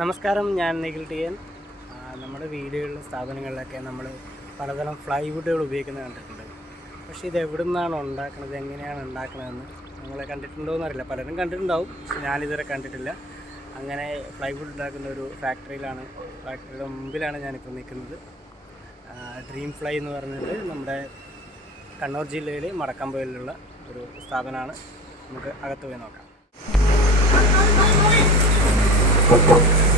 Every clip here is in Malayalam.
നമസ്കാരം ഞാൻ നിഖിൽ ടി എൻ. നമ്മുടെ വീടുകളിലും സ്ഥാപനങ്ങളിലൊക്കെ നമ്മൾ പലതരം ഫ്ലൈവുഡുകൾ ഉപയോഗിക്കുന്നത് കണ്ടിട്ടുണ്ട്. പക്ഷേ ഇത് നിന്നാണ് ഉണ്ടാക്കുന്നത് എങ്ങനെയാണ് ഉണ്ടാക്കുന്നതെന്ന് നമ്മൾ കണ്ടിട്ടുണ്ടോ എന്നറിയില്ല. പലരും കണ്ടിട്ടുണ്ടാവും പക്ഷെ ഞാനിതുവരെ കണ്ടിട്ടില്ല. അങ്ങനെ ഫ്ലൈ ഫ്ലൈവുഡ് ഉണ്ടാക്കുന്ന ഒരു ഫാക്ടറിയിലാണ് ഫാക്ടറിയുടെ മുമ്പിലാണ് ഞാനിപ്പോൾ നിൽക്കുന്നത്. ഡ്രീം ഫ്ലൈ എന്ന് പറഞ്ഞത് നമ്മുടെ കണ്ണൂർ ജില്ലയിൽ മടക്കമ്പയിലുള്ള ഒരു സ്ഥാപനമാണ്. നമുക്ക് അകത്ത് പോയി നോക്കാം. 確かに。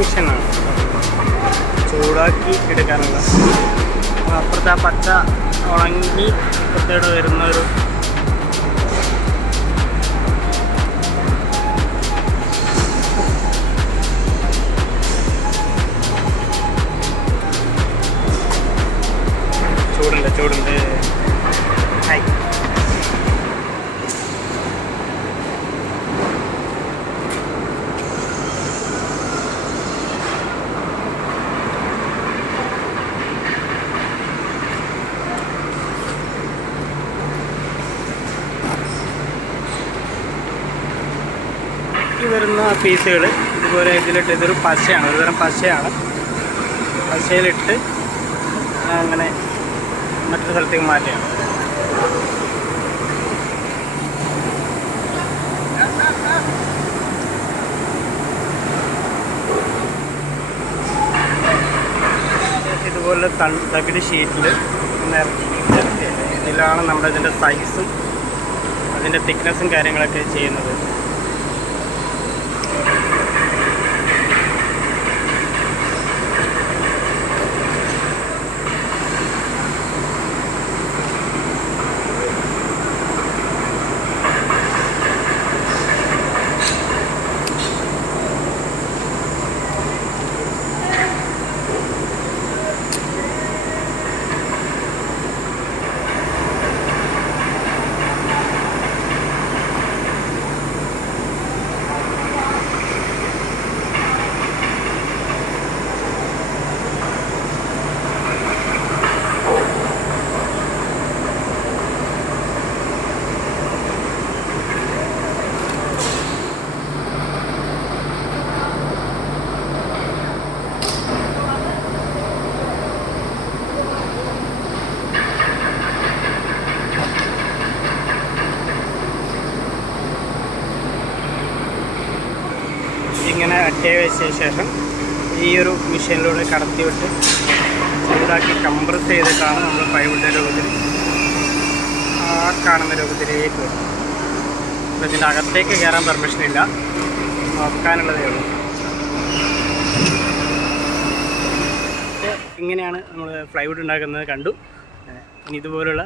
മിഷനാണ്. ചൂടാക്കി എടുക്കാനുള്ള. അപ്പുറത്തെ ആ പച്ച ഉണങ്ങി പുറത്തോട്ട് വരുന്ന ഒരു ചൂടുണ്ട് ചൂടുണ്ട്. ഈ വരുന്ന പീസുകൾ ഇതുപോലെ ഇതിലിട്ട് ഇതൊരു പശയാണ് ഒരു തരം പശയാണ്. പശയിലിട്ട് അങ്ങനെ മറ്റൊരു സ്ഥലത്തേക്ക് മാറ്റുകയാണ്. ഇതുപോലെ തകിട് ഷീറ്റിൽ ഇതിലാണ് നമ്മുടെ ഇതിന്റെ സൈസും അതിന്റെ തിക്നെസ്സും കാര്യങ്ങളൊക്കെ ചെയ്യുന്നത്. ഇങ്ങനെ അട്ടയെ വെച്ച ശേഷം ഈ ഒരു മെഷീനിലൂടെ കടത്തിവിട്ട് ചൂടാക്കി കംപ്രസ് ചെയ്തിട്ടാണ് നമ്മൾ പൈവിട്ട രൂപത്തിൽ ആ കാണുന്ന രൂപത്തിലേക്ക് വരും അപ്പോൾ ഇതിന്റെ അകത്തേക്ക് കയറാൻ പെർമിഷൻ ഇല്ല. നോക്കാനുള്ളതേ ഉള്ളൂ. ഇങ്ങനെയാണ് നമ്മൾ ഫ്ലൈവുഡ് ഉണ്ടാക്കുന്നത് കണ്ടു. ഇനി ഇതുപോലുള്ള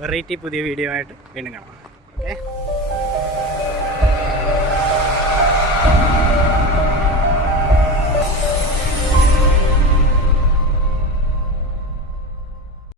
വെറൈറ്റി പുതിയ വീഡിയോ ആയിട്ട് വീണ്ടും കാണാം. ഓക്കെ?